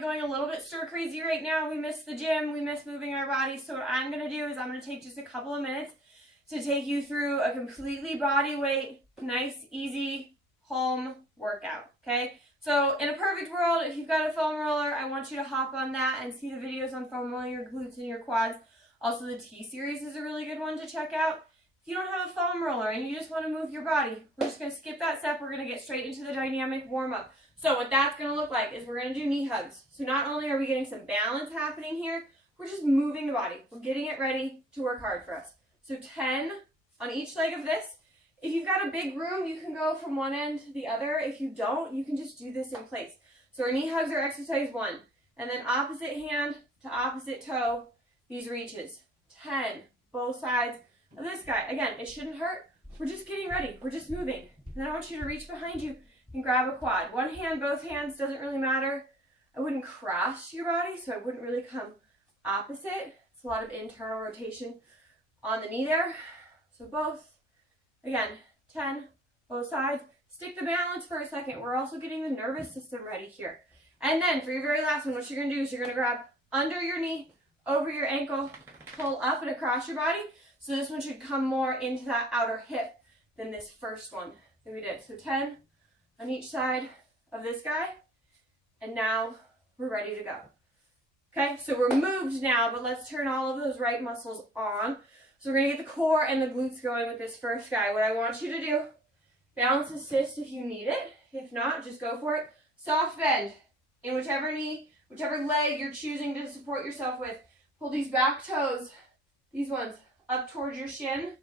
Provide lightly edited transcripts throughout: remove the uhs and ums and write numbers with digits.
probably going a little bit stir crazy right now. We miss the gym, we miss moving our bodies. So what I'm gonna do is I'm gonna take just a couple of minutes to take you through a completely body weight, nice, easy home workout, okay? So in a perfect world, if you've got a foam roller, I want you to hop on that and see the videos on foam rolling your glutes and your quads. Also, the T-series is a really good one to check out. If you don't have a foam roller and you just want to move your body, we're just going to skip that step. We're going to get straight into the dynamic warm-up. So what that's going to look like is we're going to do knee hugs. So not only are we getting some balance happening here, we're just moving the body. We're getting it ready to work hard for us. So 10 on each leg of this. If you've got a big room, you can go from one end to the other. If you don't, you can just do this in place. So our knee hugs are exercise 1. And then opposite hand to opposite toe, these reaches. 10, both sides of this guy. Again, it shouldn't hurt. We're just getting ready. We're just moving. And then I want you to reach behind you and grab a quad. One hand, both hands, doesn't really matter. I wouldn't cross your body, so I wouldn't really come opposite. It's a lot of internal rotation on the knee there. So both. Again, 10, both sides. Stick the balance for a second. We're also getting the nervous system ready here. And then for your very last one, what you're going to do is you're going to grab under your knee, over your ankle, pull up and across your body. So this one should come more into that outer hip than this first one that we did. So 10 on each side of this guy. And now we're ready to go. Okay, so we're moved now, but let's turn all of those right muscles on. So we're going to get the core and the glutes going with this first guy. What I want you to do, balance assist if you need it. If not, just go for it. Soft bend in whichever knee, whichever leg you're choosing to support yourself with. Pull these back toes, these ones, up towards your shin.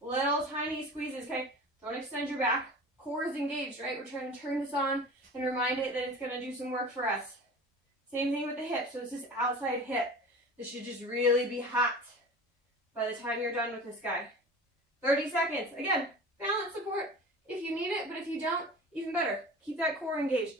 Little tiny squeezes, okay? Don't extend your back. Core is engaged, right? We're trying to turn this on and remind it that it's going to do some work for us. Same thing with the hip. So it's this outside hip. This should just really be hot by the time you're done with this guy. 30 seconds. Again, balance support if you need it, but if you don't, even better. Keep that core engaged.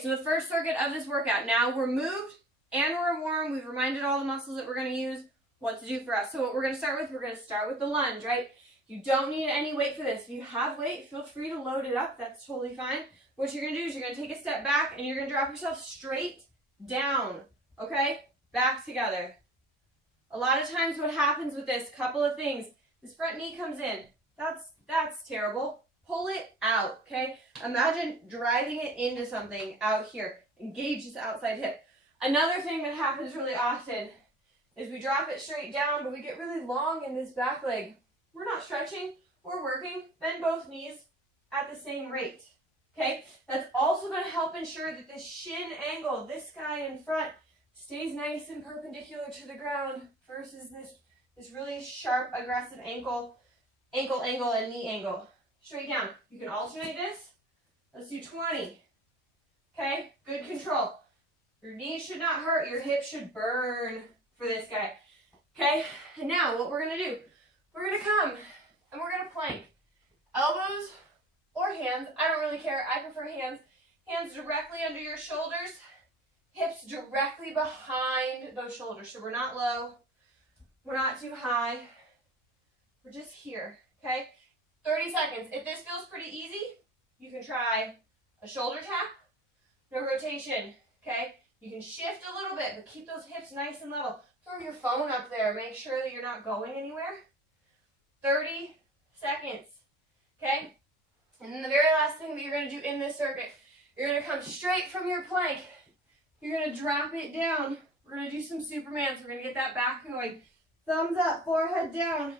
So the first circuit of this workout, now we're moved and we're warm. We've reminded all the muscles that we're going to use what to do for us. So what we're going to start with, we're going to start with the lunge, right? You don't need any weight for this. If you have weight, feel free to load it up. That's totally fine. What you're going to do is you're going to take a step back and you're going to drop yourself straight down, okay? Back together. A lot of times what happens with this, couple of things. This front knee comes in. That's terrible. Pull it out, okay? Imagine driving it into something out here. Engage this outside hip. Another thing that happens really often is we drop it straight down, but we get really long in this back leg. We're not stretching, we're working. Bend both knees at the same rate, okay? That's also going to help ensure that this shin angle, this guy in front, stays nice and perpendicular to the ground versus this really sharp, aggressive ankle angle, and knee angle. Straight down. You can alternate this. Let's do 20. Okay? Good control. Your knees should not hurt. Your hips should burn for this guy. Okay? And now what we're going to do, we're going to come and we're going to plank. Elbows or hands. I don't really care. I prefer hands. Hands directly under your shoulders. Hips directly behind those shoulders. So we're not low. We're not too high. We're just here. Okay? 30 seconds. If this feels pretty easy, you can try a shoulder tap. No rotation. Okay? You can shift a little bit, but keep those hips nice and level. Throw your phone up there. Make sure that you're not going anywhere. 30 seconds. Okay? And then the very last thing that you're going to do in this circuit, you're going to come straight from your plank. You're going to drop it down. We're going to do some Supermans. We're going to get that back going. Thumbs up, forehead down.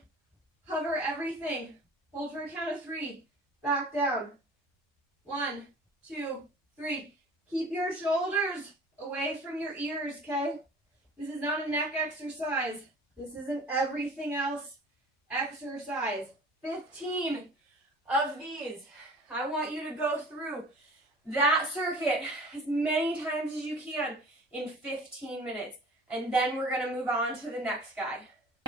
Hover everything. Hold for a count of 3. Back down. 1, 2, 3. Keep your shoulders away from your ears, okay? This is not a neck exercise. This is an everything else exercise. 15 of these. I want you to go through that circuit as many times as you can in 15 minutes. And then we're going to move on to the next guy.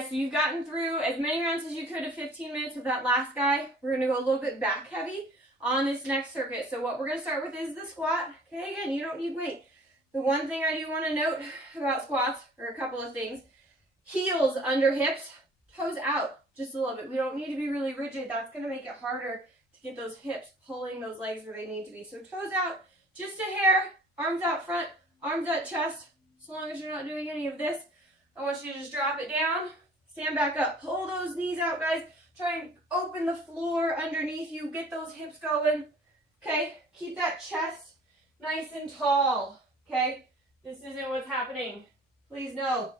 So you've gotten through as many rounds as you could of 15 minutes with that last guy. We're going to go a little bit back heavy on this next circuit. So what we're going to start with is the squat. Okay, again, you don't need weight. The one thing I do want to note about squats, or a couple of things, heels under hips, toes out just a little bit. We don't need to be really rigid. That's going to make it harder to get those hips pulling those legs where they need to be. So toes out, just a hair, arms out front, Arms at chest, as long as you're not doing any of this. I want you to just drop it down, stand back up. Pull those knees out, guys. Try and open the floor underneath you. Get those hips going, okay? Keep that chest nice and tall, okay? This isn't what's happening. Please know.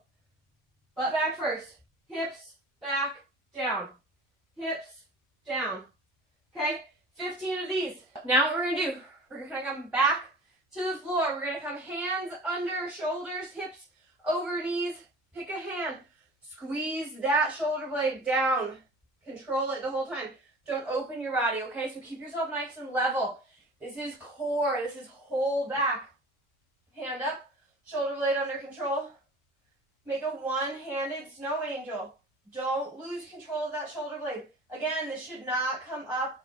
Butt back first. Hips, back, down. Hips, down. Okay? 15 of these. Now what we're going to do, we're going to come back to the floor. We're going to come hands under shoulders, hips over knees. Pick a hand. Squeeze that shoulder blade down. Control it the whole time. Don't open your body, okay? So keep yourself nice and level. This is core. This is whole back. Hand up. Shoulder blade under control. Make a one-handed snow angel. Don't lose control of that shoulder blade. Again, this should not come up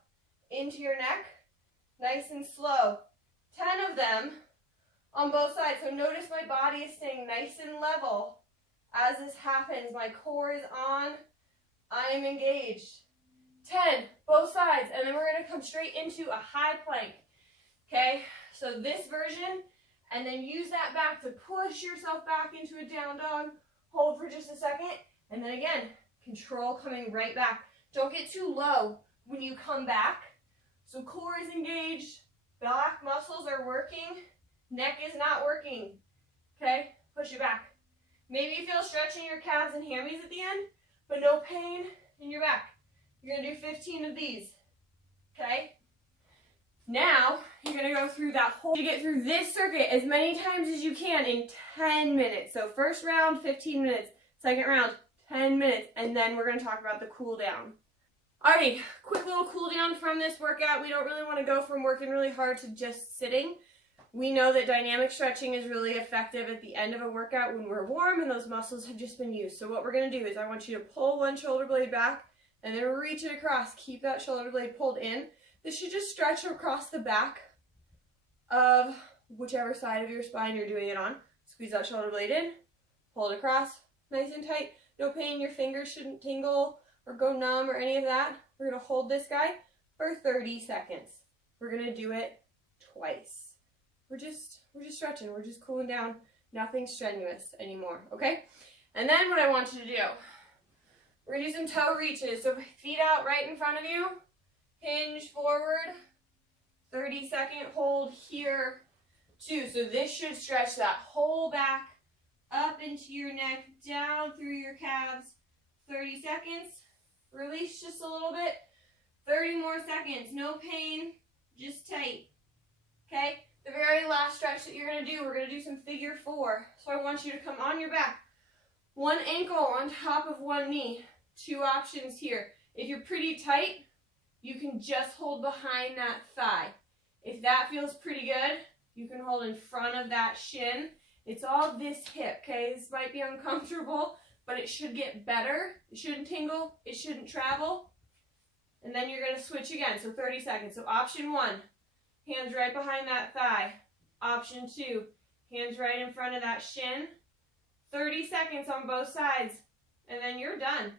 into your neck. Nice and slow. 10 of them on both sides. So notice my body is staying nice and level as this happens. My core is on. I am engaged. 10, both sides. And then we're going to come straight into a high plank. Okay, so this version, and then use that back to push yourself back into a down dog. Hold for just a second. And then again, control coming right back. Don't get too low when you come back. So core is engaged. Back muscles are working. Neck is not working. Okay, push it back. Maybe you feel stretching your calves and hammies at the end, but no pain in your back. You're going to do 15 of these. Okay? Now, you're going to go through that whole, to get through this circuit as many times as you can in 10 minutes. So first round, 15 minutes. Second round, 10 minutes. And then we're going to talk about the cool down. Alrighty, quick little cool down from this workout. We don't really want to go from working really hard to just sitting. We know that dynamic stretching is really effective at the end of a workout when we're warm and those muscles have just been used. So what we're going to do is I want you to pull one shoulder blade back and then reach it across. Keep that shoulder blade pulled in. This should just stretch across the back of whichever side of your spine you're doing it on. Squeeze that shoulder blade in, pull it across, nice and tight. No pain, your fingers shouldn't tingle or go numb or any of that. We're going to hold this guy for 30 seconds. We're going to do it twice. We're just stretching. We're just cooling down. Nothing strenuous anymore, okay? And then what I want you to do, we're going to do some toe reaches. So feet out right in front of you. Hinge forward. 30-second hold here, too. So this should stretch that whole back up into your neck, down through your calves. 30 seconds. Release just a little bit. 30 more seconds. No pain, just tight. Okay? The very last stretch that you're going to do, we're going to do some figure 4. So I want you to come on your back. One ankle on top of one knee. 2 options here. If you're pretty tight, you can just hold behind that thigh. If that feels pretty good, you can hold in front of that shin. It's all this hip, okay? This might be uncomfortable, but it should get better. It shouldn't tingle. It shouldn't travel. And then you're going to switch again. So 30 seconds. So option 1, hands right behind that thigh. Option 2, hands right in front of that shin. 30 seconds on both sides. And then you're done.